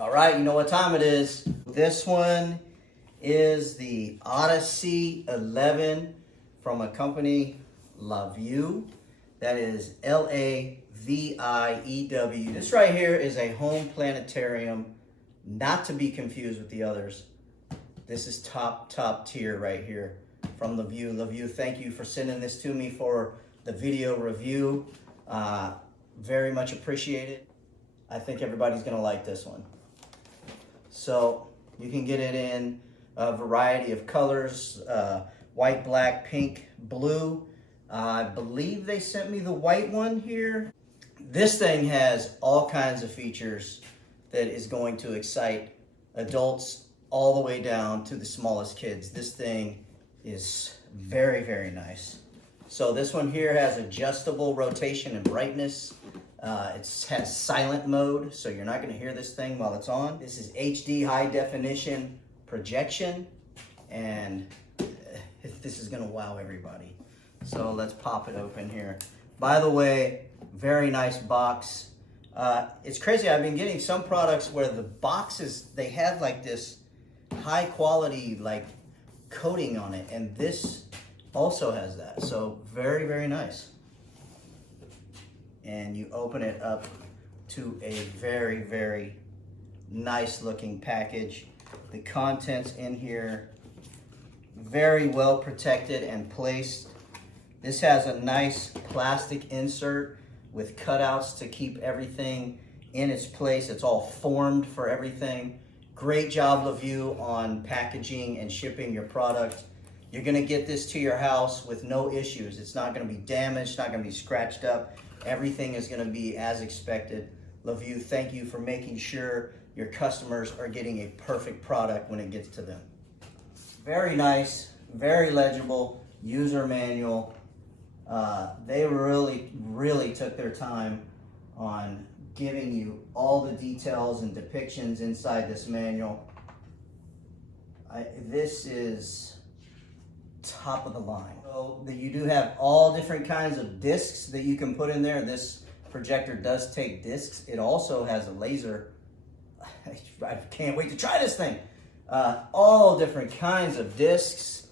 All right, you know what time it is. This one is the Odyssey 11 from a company, LaView. That is L-A-V-I-E-W. This right here is a home planetarium, not to be confused with the others. This is top tier right here from LaView. LaView, thank you for sending this to me for the video review. Very much appreciated. I think everybody's gonna like this one. So you can get it in a variety of colors, white, black, pink, blue. I believe they sent me the white one here. This thing has all kinds of features that is going to excite adults all the way down to the smallest kids. This thing is very, very nice. So this one here has adjustable rotation and brightness. It has silent mode, so you're not going to hear this thing while it's on. This is HD high definition projection, and this is going to wow everybody. So let's pop it open here. By the way, very nice box. It's crazy. I've been getting some products where the boxes, they have like this high quality like coating on it, and this also has that. So very, very nice. And you open it up to a very, very nice looking package. The contents in here, very well protected and placed. This has a nice plastic insert with cutouts to keep everything in its place. It's all formed for everything. Great job, LaView, on packaging and shipping your product. You're gonna get this to your house with no issues. It's not gonna be damaged, not gonna be scratched up. Everything is gonna be as expected. LaView, thank you for making sure your customers are getting a perfect product when it gets to them. Very nice, very legible user manual. They really took their time on giving you all the details and depictions inside this manual. This is top of the line. So you do have all different kinds of discs that you can put in there. This projector does take discs. It also has a laser. I can't wait to try this thing. All different kinds of discs.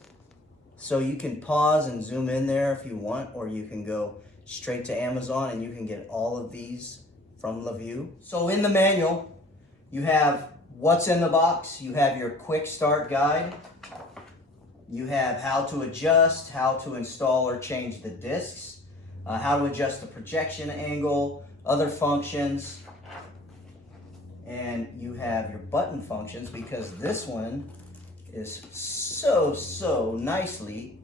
So you can pause and zoom in there if you want, or you can go straight to Amazon and you can get all of these from LaView. So in the manual, you have what's in the box. You have your quick start guide. You have how to adjust, how to install or change the discs, how to adjust the projection angle, other functions, and you have your button functions, because this one is so nicely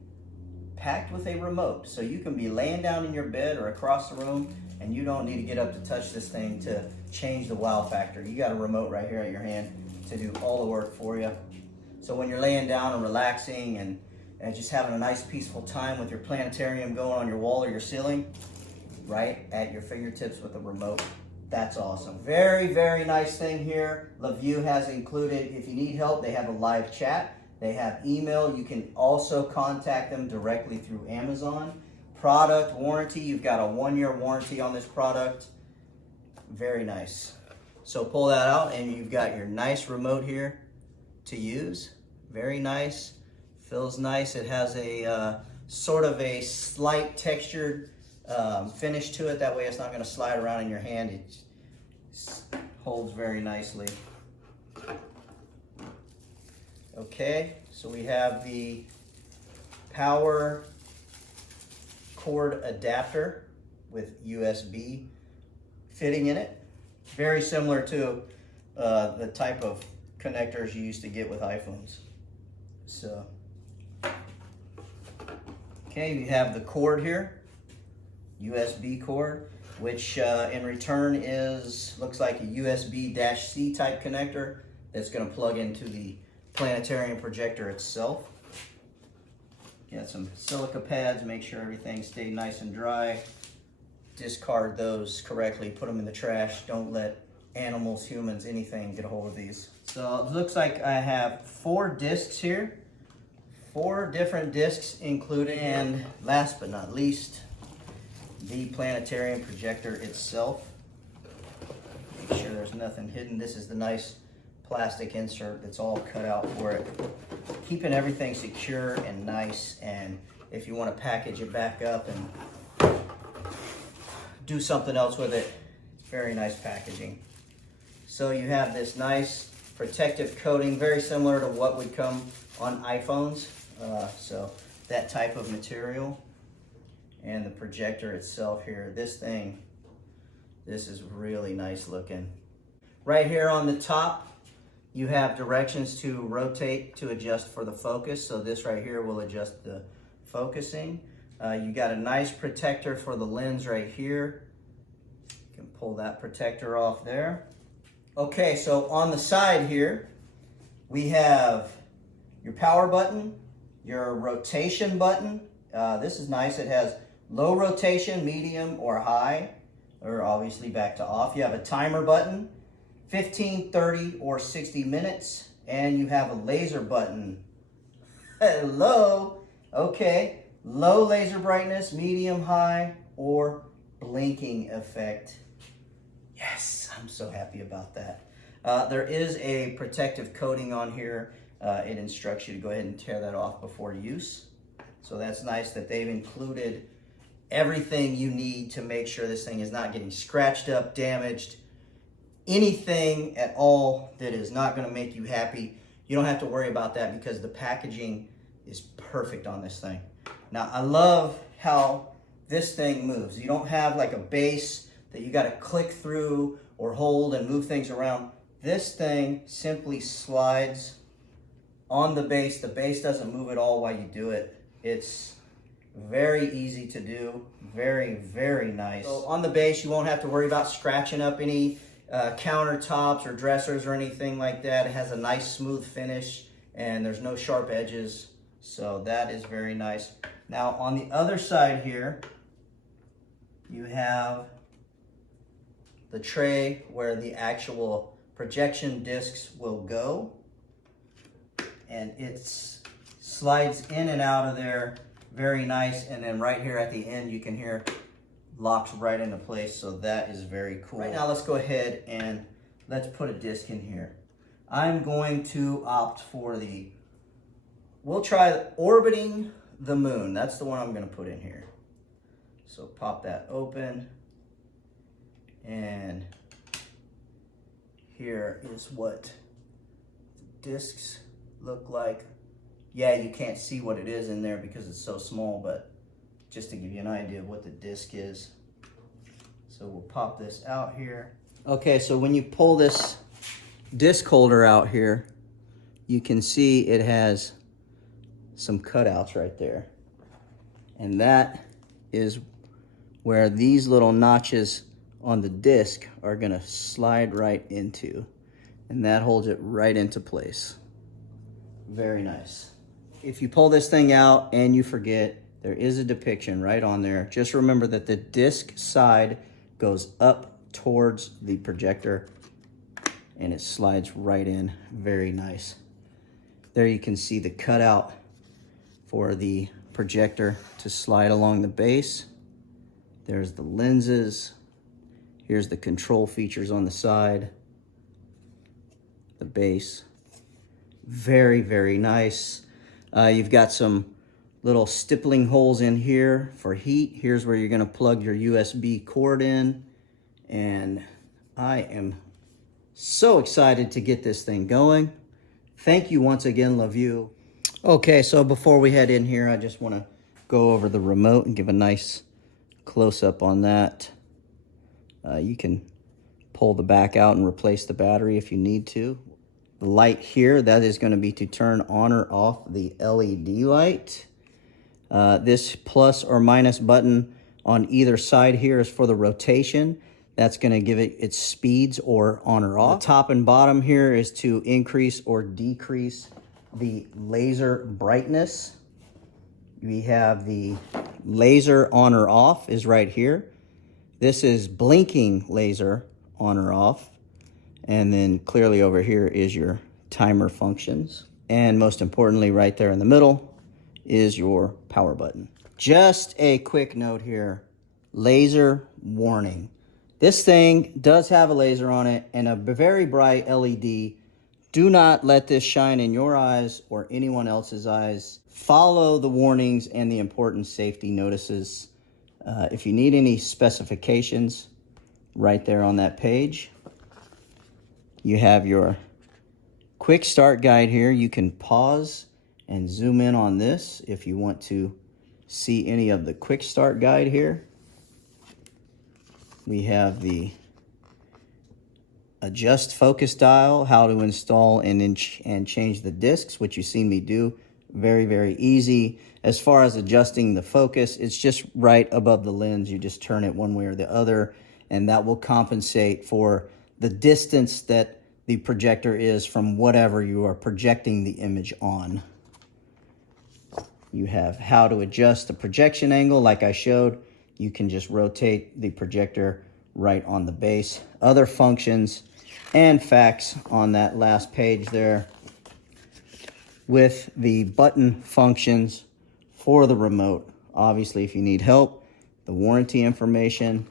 packed with a remote. So you can be laying down in your bed or across the room and you don't need to get up to touch this thing to change the wow factor. You got a remote right here at your hand to do all the work for you. So when you're laying down and relaxing and just having a nice peaceful time with your planetarium going on your wall or your ceiling, right at your fingertips with a remote, that's awesome. Very, very nice thing here. LaView has included, if you need help, they have a live chat. They have email. You can also contact them directly through Amazon. Product warranty, you've got a 1-year warranty on this product. Very nice. So pull that out and you've got your nice remote here to use. Very nice, feels nice. It has a sort of a slight textured finish to it. That way it's not going to slide around in your hand. It holds very nicely. Okay, so we have the power cord adapter with USB fitting in it. Very similar to the type of connectors you used to get with iPhones. So, okay, you have the cord here, USB cord, which in return looks like a USB-C type connector that's going to plug into the planetarium projector itself. Got some silica pads, make sure everything stays nice and dry. Discard those correctly, put them in the trash. Don't let animals, humans, anything get a hold of these. So it looks like I have 4 discs here, 4 different discs included, and last but not least, the planetarium projector itself. Make sure there's nothing hidden. This is the nice plastic insert that's all cut out for it, keeping everything secure and nice. And if you want to package it back up and do something else with it, it's very nice packaging. So you have this nice protective coating, very similar to what would come on iPhones. So that type of material. And the projector itself here, this is really nice looking. Right here on the top, you have directions to rotate to adjust for the focus. So this right here will adjust the focusing. You got a nice protector for the lens right here. You can pull that protector off there. Okay, so on the side here, we have your power button, your rotation button. This is nice. It has low rotation, medium, or high, or obviously back to off. You have a timer button, 15, 30, or 60 minutes, and you have a laser button. Hello. Okay, low laser brightness, medium, high, or blinking effect. Yes, I'm so happy about that. There is a protective coating on here. It instructs you to go ahead and tear that off before use. So that's nice that they've included everything you need to make sure this thing is not getting scratched up, damaged, anything at all that is not going to make you happy. You don't have to worry about that because the packaging is perfect on this thing. Now, I love how this thing moves. You don't have like a base that you got to click through or hold and move things around. This thing simply slides on the base. The base doesn't move at all while you do it. It's very easy to do, very, very nice. So on the base, you won't have to worry about scratching up any countertops or dressers or anything like that. It has a nice smooth finish and there's no sharp edges. So that is very nice. Now on the other side here, you have the tray where the actual projection discs will go. And it slides in and out of there. Very nice. And then right here at the end, you can hear locks right into place. So that is very cool. Right now, let's go ahead and let's put a disc in here. I'm going to opt for we'll try orbiting the moon. That's the one I'm going to put in here. So pop that open. And here is what the discs look like. Yeah, you can't see what it is in there because it's so small, but just to give you an idea of what the disc is. So we'll pop this out here. Okay, so when you pull this disc holder out here, you can see it has some cutouts right there. And that is where these little notches on the disc are gonna slide right into. And that holds it right into place. Very nice. If you pull this thing out and you forget, there is a depiction right on there. Just remember that the disc side goes up towards the projector and it slides right in. Very nice. There you can see the cutout for the projector to slide along the base. There's the lenses. Here's the control features on the side. The base. Very, very nice. You've got some little stippling holes in here for heat. Here's where you're gonna plug your USB cord in. And I am so excited to get this thing going. Thank you once again, LaView. Okay, so before we head in here, I just wanna go over the remote and give a nice close-up on that. You can pull the back out and replace the battery if you need to. The light here, that is going to be to turn on or off the LED light. This plus or minus button on either side here is for the rotation. That's going to give it its speeds or on or off. The top and bottom here is to increase or decrease the laser brightness. We have the laser on or off is right here. This is blinking laser on or off. And then clearly over here is your timer functions. And most importantly, right there in the middle is your power button. Just a quick note here, laser warning. This thing does have a laser on it and a very bright LED. Do not let this shine in your eyes or anyone else's eyes. Follow the warnings and the important safety notices. If you need any specifications, right there on that page. You have your quick start guide here. You can pause and zoom in on this if you want to see any of the quick start guide here. We have the adjust focus dial, how to install and change the discs, which you've seen me do. Very, very easy. As far as adjusting the focus, it's just right above the lens. You just turn it one way or the other, and that will compensate for the distance that the projector is from whatever you are projecting the image on. You have how to adjust the projection angle like I showed. You can just rotate the projector right on the base. Other functions and facts on that last page there with the button functions for the remote. Obviously, if you need help, the warranty information,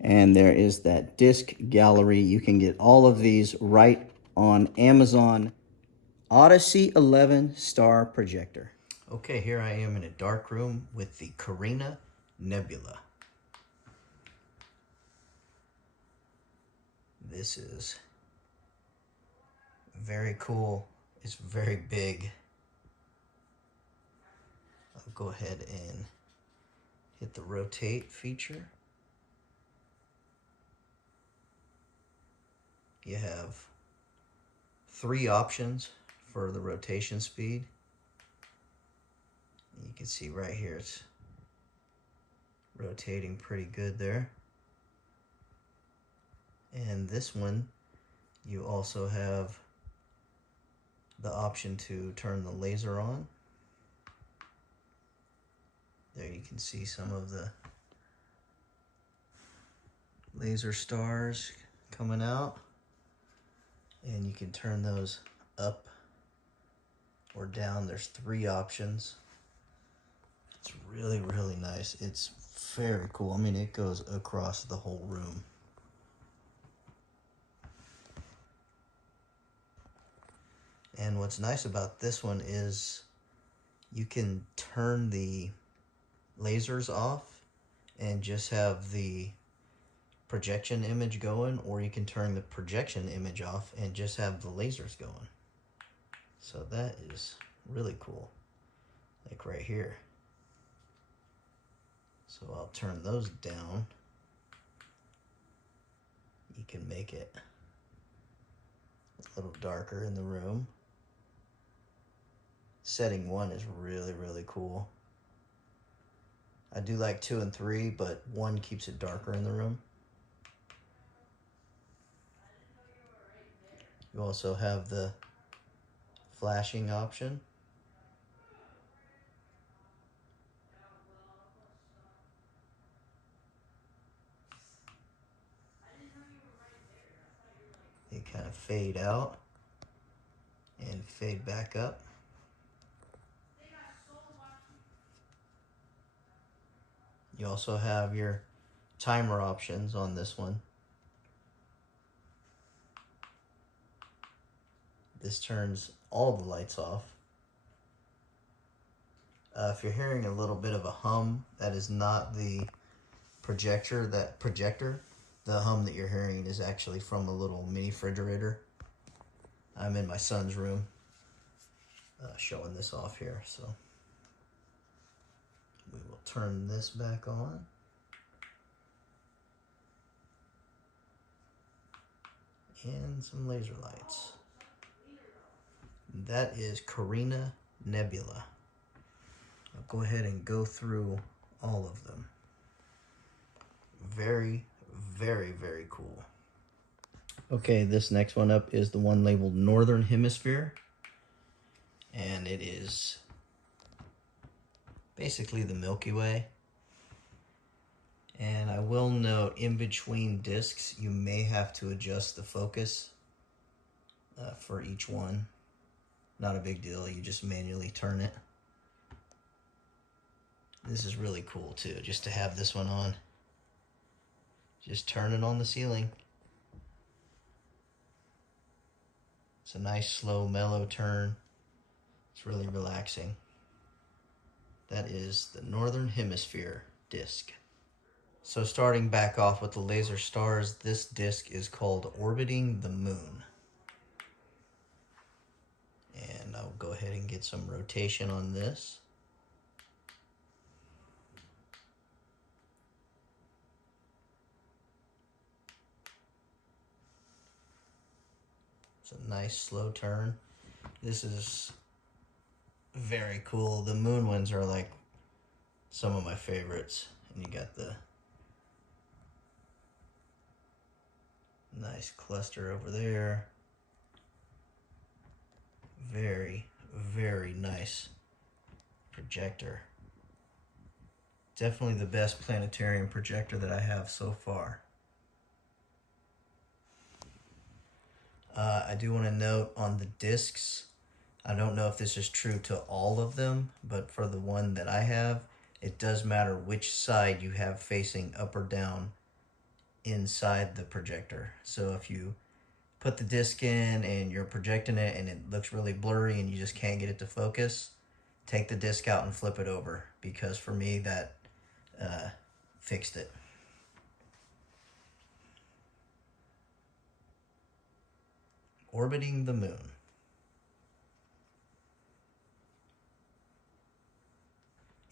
and there is that disc gallery. You can get all of these right on Amazon. Odyssey 11 star projector. Okay, here I am in a dark room with the Carina Nebula. This is very cool. It's very big. I'll go ahead and hit the rotate feature. You have 3 options for the rotation speed. You can see right here it's rotating pretty good there. And this one, you also have the option to turn the laser on. There you can see some of the laser stars coming out. And you can turn those up or down. There's 3 options. It's really, really nice. It's very cool. I mean, it goes across the whole room. And what's nice about this one is you can turn the lasers off and just have the projection image going, or you can turn the projection image off and just have the lasers going. So that is really cool, like right here. So I'll turn those down. You can make it a little darker in the room. Setting 1 is really, really cool. I do like 2 and 3, but 1 keeps it darker in the room. You also have the flashing option. They kind of fade out and fade back up. You also have your timer options on this one. This turns all the lights off. If you're hearing a little bit of a hum, that is not the projector. The hum that you're hearing is actually from a little mini refrigerator. I'm in my son's room showing this off here, so we will turn this back on. And some laser lights. That is Carina Nebula. I'll go ahead and go through all of them. Very, very, very cool. Okay, this next one up is the one labeled Northern Hemisphere. And it is basically the Milky Way. And I will note, in between discs, you may have to adjust the focus for each one. Not a big deal, you just manually turn it. This is really cool too, just to have this one on. Just turn it on the ceiling. It's a nice, slow, mellow turn. It's really relaxing. That is the Northern Hemisphere disc. So starting back off with the laser stars, this disc is called Orbiting the Moon. And I'll go ahead and get some rotation on this. It's a nice slow turn. This is very cool. The moon ones are like some of my favorites. And you got the nice cluster over there. Very, very nice projector. Definitely the best planetarium projector that I have so far. I do want to note on the discs, I don't know if this is true to all of them, but for the one that I have, it does matter which side you have facing up or down inside the projector. So if you put the disc in and you're projecting it and it looks really blurry and you just can't get it to focus, take the disc out and flip it over, because for me that fixed it. Orbiting the Moon.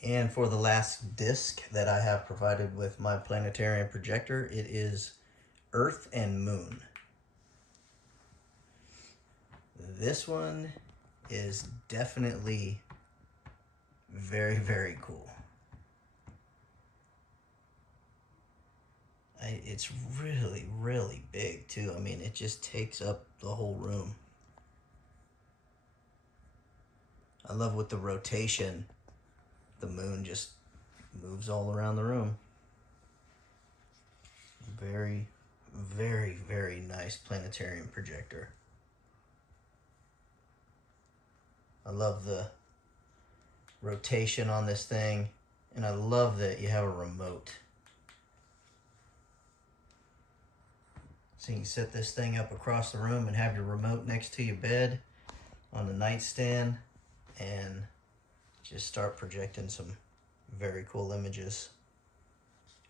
And for the last disc that I have provided with my planetarium projector, it is Earth and Moon. This one is definitely very, very cool. It's really, really big too. I mean, it just takes up the whole room. I love with the rotation, the moon just moves all around the room. Very, very, very nice planetarium projector. I love the rotation on this thing, and I love that you have a remote. So you can set this thing up across the room and have your remote next to your bed on the nightstand and just start projecting some very cool images.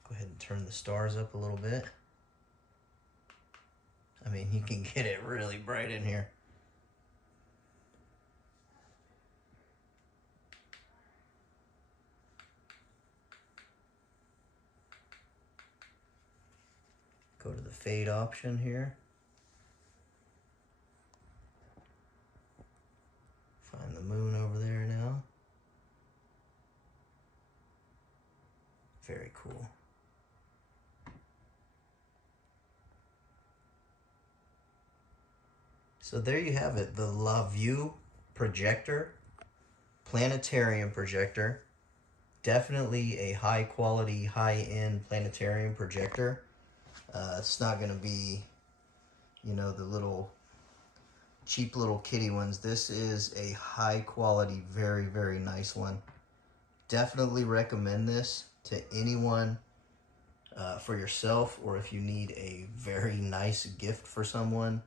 Go ahead and turn the stars up a little bit. I mean, you can get it really bright in here. Go to the fade option here. Find the moon over there now. Very cool. So there you have it, the LaView projector, planetarium projector. Definitely a high quality, high-end planetarium projector. It's not going to be, you know, the little cheap little kitty ones. This is a high quality, very, very nice one. Definitely recommend this to anyone, for yourself, or if you need a very nice gift for someone.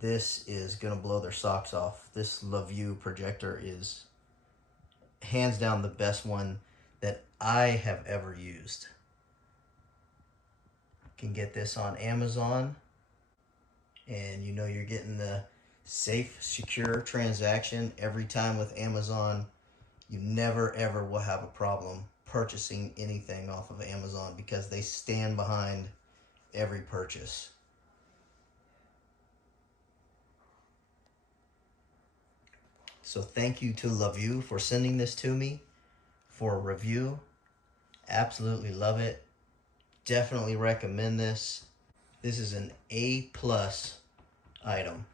This is going to blow their socks off. This LaView projector is hands down the best one that I have ever used. You can get this on Amazon, and you know you're getting the safe, secure transaction every time with Amazon. You never ever will have a problem purchasing anything off of Amazon because they stand behind every purchase. So thank you to LaView for sending this to me for a review. Absolutely love it. Definitely recommend this. This is an A+ item.